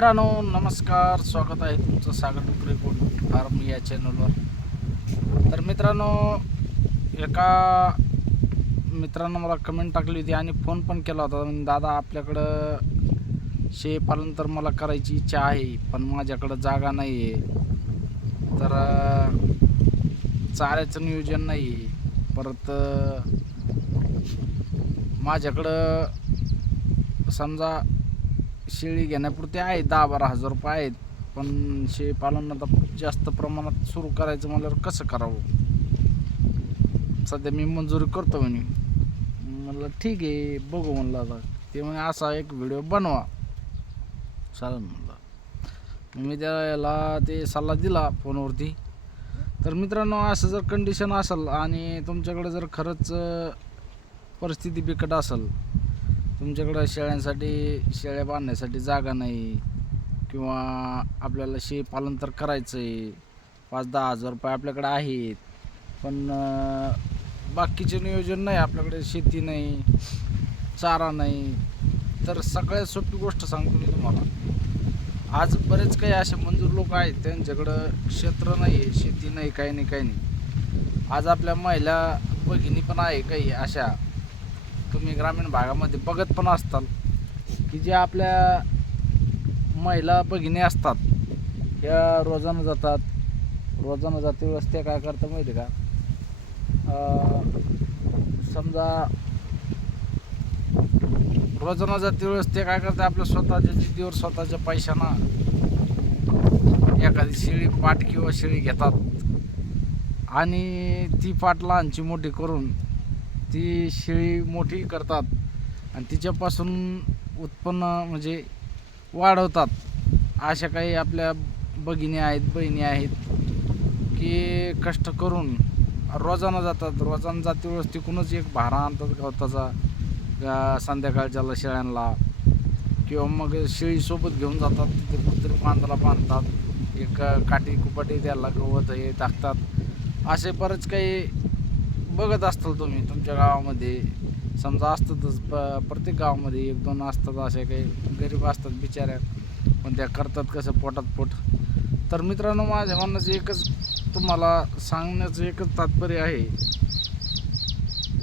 मित्रांनो नमस्कार, स्वागत आहे तुमचं सागर डुकरे पोल्ट्री फार्म या चॅनलवर. तर मित्रांनो, एका मित्रांनो मला कमेंट टाकली होती आणि फोन पण केला होता. दादा, आपल्याकडं शेळीपालन तर मला करायची इच्छा आहे, पण माझ्याकडं जागा नाही आहे, तर चाऱ्याचं नियोजन नाही आहे. परत माझ्याकडं समजा शेळी घेण्यापुरते आहे 10-12 हजार रुपये आहेत, पण शेळीपालन आता जास्त प्रमाणात सुरू करायचं म्हणल्यावर कसं करावं. सध्या मी मंजुरी करतो म्हणे. म्हणलं ठीक आहे, बघू म्हणलं. आता ते म्हणे असा एक व्हिडिओ बनवा. चालेल म्हणलं. मी त्याला ते सल्ला दिला फोनवरती. तर मित्रांनो, असं जर कंडिशन असेल आणि तुमच्याकडे जर खरंच परिस्थिती बिकट असेल, तुमच्याकडं शेळ्या बांधण्यासाठी जागा नाही, किंवा आपल्याला शेळीपालन तर करायचं आहे, 5-10 हजार रुपये आपल्याकडे आहेत, पण बाकीचे नियोजन नाही, आपल्याकडे शेती नाही, चारा नाही, तर सगळ्यात सोपी गोष्ट सांगतो मी तुम्हाला. आज बरेच काही असे मंजूर लोक आहेत, त्यांच्याकडं क्षेत्र नाही आहे, शेती नाही, काही नाही. आज आपल्या महिला भगिनी पण आहे काही अशा, तुम्ही ग्रामीण भागामध्ये बघत पण असताल, की जे आपल्या महिला भगिनी असतात, या रोजानं जाते वेळेस त्या काय करतात माहिती का, समजा रोजानं जाते वेळेस ते काय करतात, आपल्या स्वतःच्या जिद्दीवर स्वतःच्या पैशानं एखादी शेळी पाट किंवा शेळी घेतात आणि ती पाट लहानची मोठी करून ती शेळी मोठी करतात आणि तिच्यापासून उत्पन्न म्हणजे वाढवतात. अशा काही आपल्या भगिनी आहेत, बहिणी आहेत, की कष्ट करून रोजानं जाते वेळेस तिकूनच एक भारा आणतात गवताचा संध्याकाळच्याला शेळ्यांना, किंवा मग शेळीसोबत घेऊन जातात, तिथे कुठतरी बांधाला बांधतात, एक काठी कुपाटी त्याला गवत हे टाकतात. असे बरेच काही बघत असताल तुम्ही तुमच्या गावामध्ये. समजा असतातच, प्रत्येक गावामध्ये 1-2 असतात असे काही गरीब असतात बिचाऱ्या, पण त्या करतात कसं पोटात पोट. तर मित्रांनो, माझ्या म्हणण्याचं एकच, तुम्हाला सांगण्याचं एकच तात्पर्य आहे,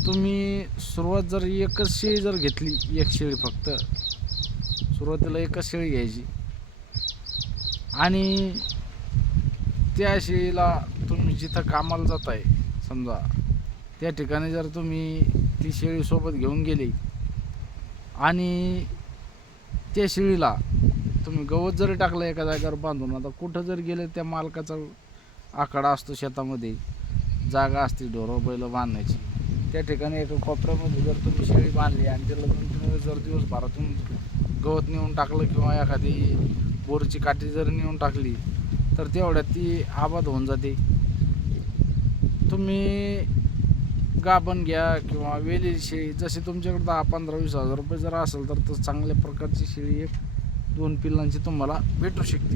तुम्ही सुरुवात जर एकच शेळी जर घेतली, एक शेळी फक्त सुरुवातीला एकच शेळी घ्यायची, आणि त्या शेळीला तुम्ही जिथं कामाला जात आहे समजा, त्या ठिकाणी जर तुम्ही ती शेळी सोबत घेऊन गेली आणि त्या शेळीला तुम्ही गवत जरी टाकलं एका जागेवर बांधून, आता कुठं जर गेले, त्या मालकाचा आकडा असतो, शेतामध्ये जागा असते ढोरं बैल बांधण्याची, त्या ठिकाणी एका कोपऱ्यामध्ये जर तुम्ही शेळी बांधली आणि त्याला तुम्ही जर दिवसभरातून गवत नेऊन टाकलं किंवा एखादी बोरची काठी जर नेऊन टाकली, तर तेवढ्यात ती आबाद होऊन जाते. तुम्ही गाभण घ्या किंवा वेलेली शेळी, जशी तुमच्याकडे 10-15-20 हजार रुपये जर असेल, तर चांगल्या प्रकारची शेळी 1-2 पिल्लांची तुम्हाला भेटू शकते,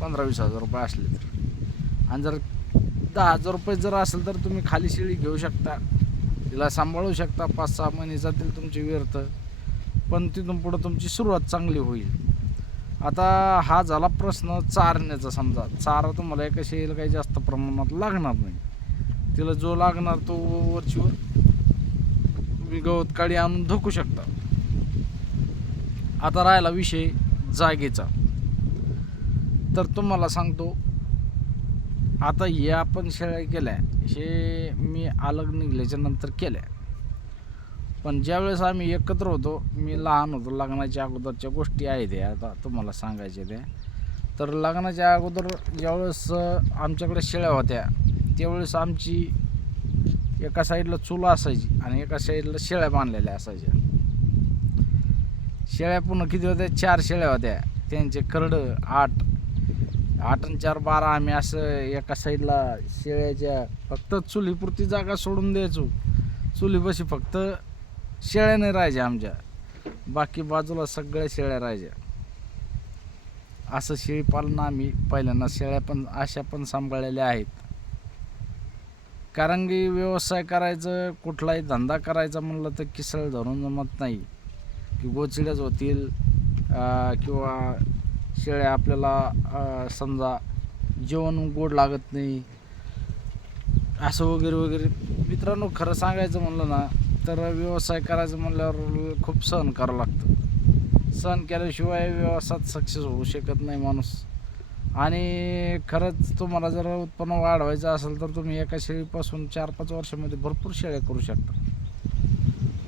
15-20 हजार रुपये असले तर. आणि जर 10 हजार रुपये जर असेल, तर तुम्ही खाली शेळी घेऊ शकता, तिला सांभाळू शकता, 5-6 महिने जातील तुमचे व्यर्थ, पण तिथून पुढं तुमची सुरुवात चांगली होईल. आता हा झाला प्रश्न चारण्याचा. समजा चारा तुम्हाला एका शेळीला काही जास्त प्रमाणात लागणार नाही, तिला जो लागणार तो वरचीवर तुम्ही गवत काडी आणून धोकू शकता. आता राहिला विषय जागेचा, तर तुम्हाला सांगतो, आता हे आपण शेळ्या केल्या, हे मी अलग निघल्याच्या नंतर केल्या, पण ज्यावेळेस आम्ही एकत्र होतो, मी लहान होतो, लग्नाच्या अगोदरच्या गोष्टी आहेत ह्या आता तुम्हाला सांगायच्या त्या. तर लग्नाच्या अगोदर ज्यावेळेस आमच्याकडे शेळ्या होत्या, त्यावेळेस आमची एका साईडला चुला असायची आणि एका साईडला शेळ्या बांधलेल्या असायच्या. शेळ्या पुन्हा किती होत्या, 4 शेळ्या होत्या, त्यांचे करडं 8 आणि 4 12. आम्ही असं एका साईडला शेळ्याच्या फक्त चुलीपुरती जागा सोडून द्यायचो, चुलीपाशी फक्त शेळ्या नाही राहायच्या आमच्या, बाकी बाजूला सगळ्या शेळ्या राहायच्या. असं शेळीपालन आम्ही पहिल्यांदा शेळ्या पण अशा पण सांभाळलेल्या आहेत. कारण की व्यवसाय करायचं, कुठलाही धंदा करायचा म्हणलं तर किसळ धरून जमत नाही, की गोचिड्याच होतील किंवा शेळ्या आपल्याला समजा जेवण गोड लागत नाही असं वगैरे वगैरे. मित्रांनो, खरं सांगायचं म्हणलं ना तर व्यवसाय करायचं म्हणल्यावर खूप सहन करावं लागतं. सहन केल्याशिवाय व्यवसायात सक्सेस होऊ शकत नाही माणूस. आणि खरंच तुम्हाला जर उत्पन्न वाढवायचं असेल तर तुम्ही एका शेळीपासून 4-5 वर्षामध्ये भरपूर शेळ्या करू शकता.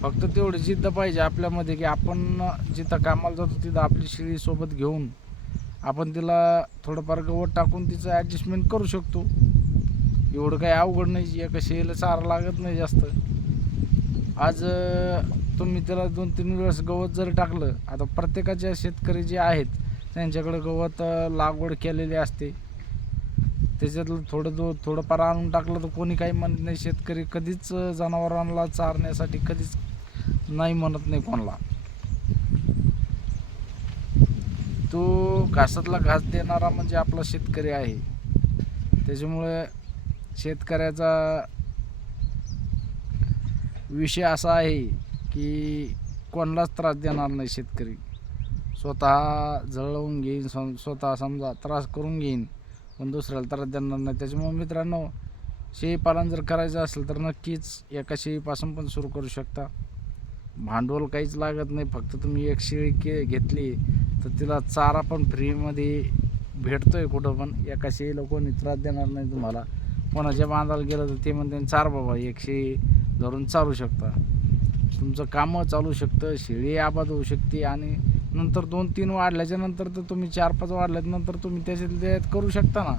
फक्त तेवढी जिद्द पाहिजे आपल्यामध्ये की आपण जिथं कामाला जातो तिथं आपली शेळी सोबत घेऊन आपण तिला थोडंफार गवत टाकून तिचं ॲडजस्टमेंट करू शकतो. एवढं काही अवघड नाही. एका शेळीला चारा लागत नाही जास्त. आज तुम्ही त्याला 2-3 वेळेस गवत जरी टाकलं, आता प्रत्येकाच्या शेतकरी जे आहेत त्यांच्याकडे गवत लागवड केलेली असते, त्याच्यातलं थोडंफार आणून टाकलं तर कोणी काही म्हणत नाही. शेतकरी कधीच जनावरांना चारण्यासाठी कधीच नाही म्हणत नाही कोणाला. तो घासातला घास देणारा म्हणजे आपला शेतकरी आहे. त्याच्यामुळे शेतकऱ्याचा विषय असा आहे की कोणालाच त्रास देणार नाही शेतकरी. स्वतः जळवून घेईन, स्वतः समजा त्रास करून घेईन, पण दुसऱ्याला त्रास देणार नाही. त्याच्यामुळे मित्रांनो, शेळीपालन जर करायचं असेल तर नक्कीच एका शेळीपासून पण सुरू करू शकता. भांडवल काहीच लागत नाही. फक्त तुम्ही एक शेळी घेतली तर तिला चारा पण फ्रीमध्ये भेटतोय कुठं पण. एका शेळीला कोणी त्रास देणार नाही तुम्हाला. कोणाच्या बांधायला गेलं तर ते म्हणते चार बाबा, एक शेळी धरून चालू शकता. तुमचं कामं चालू शकतं, शेळी आबाद होऊ शकते. आणि नंतर 2-3 वाढल्याच्या नंतर तर तुम्ही 4-5 वाढल्यानंतर तुम्ही त्याच्यात करू शकता ना.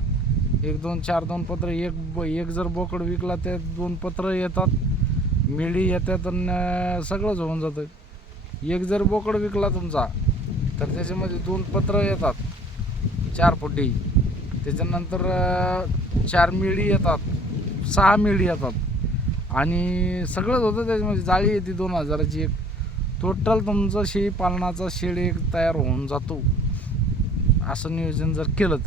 1-2, 4-2 पत्र, एक जर बोकड विकला त्यात 2 पत्र येतात, मिळी येतात आणि सगळंच होऊन जातं. एक जर बोकड विकला तुमचा तर त्याच्यामध्ये 2 पत्र येतात 4 फुटी, त्याच्यानंतर 4 मिळी येतात, 6 मिळी येतात आणि सगळंच होतं त्याच्यामध्ये. जाळी येते 2000ची एक. टोटल तुमचं शेळी पालनाचा शेड एक तयार होऊन जातो, असं नियोजन जर केलं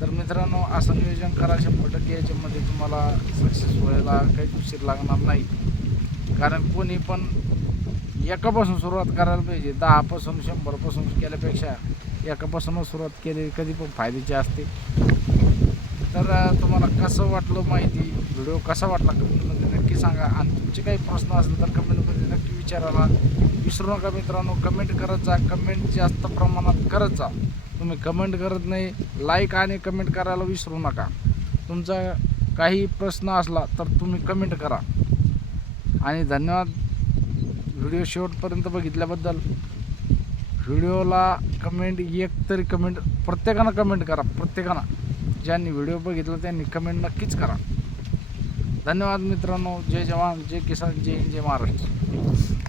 तर मित्रांनो, असं नियोजन करा. 100% याच्यामध्ये तुम्हाला सक्सेस व्हायला काही उशीर लागणार नाही. कारण कोणी पण एकापासून सुरुवात करायला पाहिजे. 10पासून 100पासून केल्यापेक्षा एकापासूनच सुरुवात केली कधी पण फायद्याची असते. तर तुम्हाला कसं वाटलं माहिती, व्हिडिओ कसा वाटला कमेंटमध्ये नक्की सांगा. आणि तुमचे काही प्रश्न असेल तर कमेंटमध्ये नक्की विचारायला विसरू नका मित्रांनो. कमेंट करत जा, कमेंट जास्त प्रमाणात करत जा. तुम्ही कमेंट करत नाही, लाईक आणि कमेंट करायला विसरू नका. तुमचा काही प्रश्न असला तर तुम्ही कमेंट करा. आणि धन्यवाद व्हिडिओ शेवटपर्यंत बघितल्याबद्दल. व्हिडिओला कमेंट, एक तरी कमेंट प्रत्येकानं कमेंट करा. प्रत्येकानं ज्यांनी व्हिडिओ बघितला त्यांनी कमेंट नक्कीच करा. धन्यवाद मित्रांनो. जय जवान, जय किसान, जय हिंद, जय महाराष्ट्र.